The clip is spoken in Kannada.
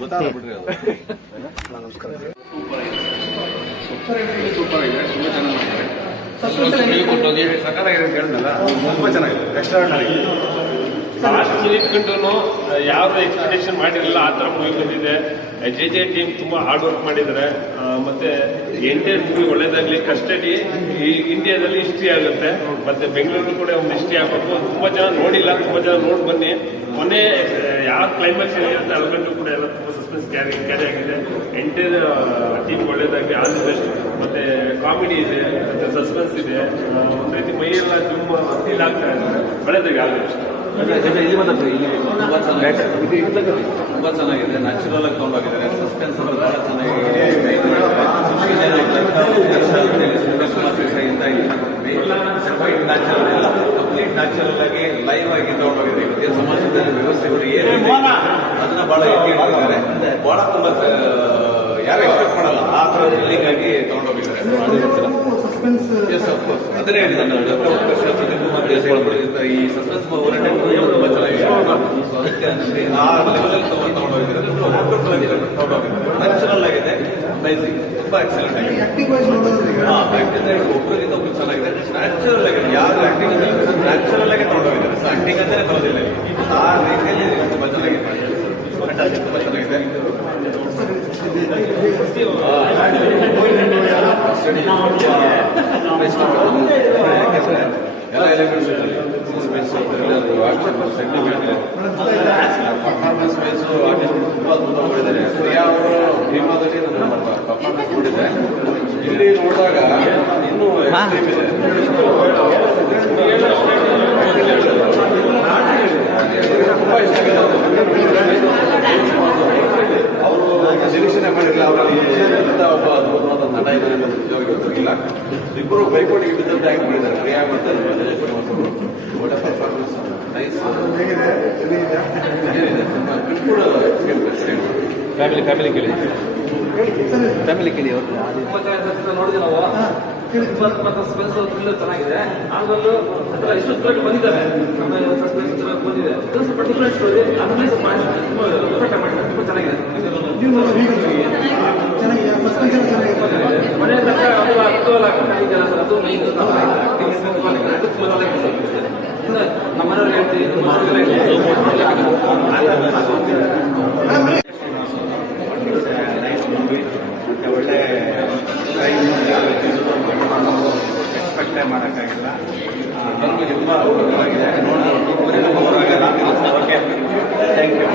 ಗೊತ್ತಾಗ್ಬಿಟ್ರಿ ಅದು. ನಮಸ್ಕಾರ. ಸೂಪರ್ ಆಗಿದೆ, ತುಂಬಾ ಚೆನ್ನಾಗಿ ಮಾಡಿದ್ದಾರೆ. ಸಕಾಲಾಗಿದೆ ಅಂತ ಹೇಳಿದ್ನಲ್ಲ, ತುಂಬಾ ಚೆನ್ನಾಗಿದೆ, ಎಕ್ಸ್ಟ್ರಾರ್ಡಿನರಿ. ಲಾಸ್ಟ್ ಮಿನಿಟ್ ಕಂಡು ಯಾರು ಎಕ್ಸ್ಪೆಕ್ಟೇಷನ್ ಮಾಡಿರಲಿಲ್ಲ ಆ ಥರ ಮೂವಿ ಬಂದಿದೆ. ಜೆ ಟೀಮ್ ತುಂಬಾ ಹಾರ್ಡ್ ವರ್ಕ್ ಮಾಡಿದ್ದಾರೆ. ಮತ್ತೆ ಎಂಟೈರ್ ಮೂವಿ ಒಳ್ಳೇದಾಗ್ಲಿ. ಕಸ್ಟಡಿ ಈ ಇಂಡಿಯಾದಲ್ಲಿ ಹಿಸ್ಟ್ರಿ ಆಗುತ್ತೆ, ಮತ್ತೆ ಬೆಂಗಳೂರು ಕೂಡ ಒಂದು ಹಿಸ್ಟ್ರಿ ಆಗಬೇಕು. ತುಂಬಾ ಜನ ನೋಡಿಲ್ಲ, ತುಂಬಾ ಜನ ನೋಡಿ ಬನ್ನಿ. ಮೊನ್ನೆ ಯಾವ ಕ್ಲೈಮ್ಯಾಕ್ಸ್ ಏನಿರುತ್ತೆ ಅದ್ಕೊಂಡು ಕೂಡ ಎಲ್ಲ ತುಂಬಾ ಸಸ್ಪೆನ್ಸ್ ಕ್ಯಾರಿ ಆಗಿದೆ. ಎಂಟೈರ್ ಟೀಮ್ ಒಳ್ಳೇದಾಗಿ ಆಲ್ ದಿ ಬೆಸ್ಟ್. ಮತ್ತೆ ಕಾಮಿಡಿ ಇದೆ, ಮತ್ತೆ ಸಸ್ಪೆನ್ಸ್ ಇದೆ. ಒಂದ್ ರೀತಿ ಮೈಯೆಲ್ಲ ತುಂಬಾ ಫೀಲ್ ಆಗ್ತಾ ಇದೆ. ಒಳ್ಳೇದಾಗಿ ಆಲ್ ದಿ ಬೆಸ್ಟ್. ತುಂಬಾ ಚೆನ್ನಾಗಿದೆ, ನ್ಯಾಚುರಲ್ ಆಗಿ ತಗೊಂಡೋಗಿದ್ದಾರೆ. ಸಸ್ಪೆನ್ಸ್ ಬಹಳ ಚೆನ್ನಾಗಿದೆ. ಕಂಪ್ಲೀಟ್ ನ್ಯಾಚುರಲ್ ಆಗಿ ಲೈವ್ ಆಗಿ ತಗೊಂಡೋಗಿದ್ದಾರೆ. ಇವತ್ತಿನ ಸಮಾಜದಲ್ಲಿ ವ್ಯವಸ್ಥೆಗಳು ಏನಿದೆ ಅದನ್ನ ಬಹಳ ಎತ್ತಿ ಹಿಡಿದಿದ್ದಾರೆ. ಬಹಳ ತುಂಬಾ ಯಾರು ಎಕ್ಸ್ಪೆಕ್ಟ್ ಮಾಡಲ್ಲ ಆ ತರ ಫೀಲಿಂಗ್ ಆಗಿ ತಗೊಂಡೋಗಿದ್ದಾರೆ. ಅದನ್ನೇ ಹೇಳಿದೆ ಈ ಸಸ್ಪೆನ್ಸ್ ಓರಿಯೆಂಟೆಡ್ ತುಂಬಾ ಚೆನ್ನಾಗಿದೆ. ಅದಕ್ಕೆ ಆ ಲೆವೆಲ್ ತಗೊಂಡೋಗಿದ್ದಾರೆ. ನ್ಯಾಚುರಲ್ ಆಗಿದೆ, ಅಮೇಜಿಂಗ್, ತುಂಬಾ ಎಕ್ಸಲೆಂಟ್ ಆಗಿದೆ. ಒಬ್ಬರಿಗಿಂತ ಒಬ್ರು ಚೆನ್ನಾಗಿದೆ, ನ್ಯಾಚುರಲ್ ಆಗಿದೆ. ಯಾರು ಆಕ್ಟಿಂಗ್ ನ್ಯಾಚುರಲ್ ಆಗಿ ತಗೊಂಡೋಗಿದ್ದಾರೆ. ಆಕ್ಟಿಂಗ್ ಅಂತಾನೆ ಬರೋದಿಲ್ಲ, ಆ ರೀತಿಯಲ್ಲಿ ತುಂಬಾ ಚೆನ್ನಾಗಿದೆ. ತುಂಬಾ ಚೆನ್ನಾಗಿದೆ. ಎಲ್ಲ ಎಲಿಮೆಂಟ್ಸ್ ಪರ್ಫಾರ್ಮೆನ್ಸ್ ಬೇಸು ಆರ್ಟಿಸ್ಟ್ ತುಂಬಾ ಅದ್ಭುತ ಮಾಡಿದ್ದಾರೆ. ಪ್ರಿಯಾ ಅವರು ಭೀಮಾದಲ್ಲಿ ಪರ್ಫಾರ್ಮೆನ್ಸ್ ನೋಡಿದೆ, ಇಲ್ಲಿ ನೋಡಿದಾಗ ಇನ್ನೂ ಎಕ್ಸ್ಟ್ರೀಮ್ ಇದೆ. ತುಂಬಾ ಇಷ್ಟ ಆಗಿದೆ. ಅವರು ನಿರೀಕ್ಷಣೆ ಮಾಡಿರಲಿಲ್ಲ ಅವರಲ್ಲಿ ಒಬ್ಬ ಅದ್ಭುತವಾದ ನಟ ಇದ್ದಾರೆ ಅನ್ನೋ ಉದ್ಯೋಗ ಗೊತ್ತಿಲ್ಲ. ಇಬ್ಬರು ಬೈಕೋಟಿಗೆ ಬಿದ್ದಂತೆ ಆಕ್ಟ್ ಮಾಡಿದ್ದಾರೆ, ಪ್ರಿಯಾ ಮತ್ತು ಶ್ರೀನಿವಾಸ್ ಅವರು. ಒಳ್ಳೆ ಪರ್ಫಾರ್ಮೆನ್ಸ್, ನೈಸ್. ಫ್ಯಾಮಿಲಿ ಕೇಳಿ ನೋಡಿದ್ವಿ ನಾವು. ಸಸ್ಪೆನ್ಸ್ ಥ್ರಿಲ್ಲರ್ ಚೆನ್ನಾಗಿದೆ. ಆಮೇಲೆ ಅಥವಾ ಇಷ್ಟೊತ್ತು ಬಂದಿದ್ದಾರೆ, ಸಸ್ಪೆನ್ಸ್ ಬಂದಿದೆ. ಸ್ವಲ್ಪ ಡಿಫ್ರೆಂಟ್ ಸ್ಟೋರಿ, ಅದನ್ನೇ ಸ್ವಲ್ಪ ಮಾಡಿದ್ದಾರೆ. ತುಂಬ ಚೆನ್ನಾಗಿದೆ. ಮನೆ ತನಕ ಅದು ಮೈನ್ ನಮ್ಮ ಮನೆಯವ್ರಿಗೆ ಹೇಳ್ತೀವಿ. ಒಳ್ಳೆ ಎಕ್ಸ್ಪೆಕ್ಟೇ ಮಾಡೋಕ್ಕಾಗಿಲ್ಲ. ನಮಗೂ ತುಂಬ ಆಗಿದೆ. Okay, thank you.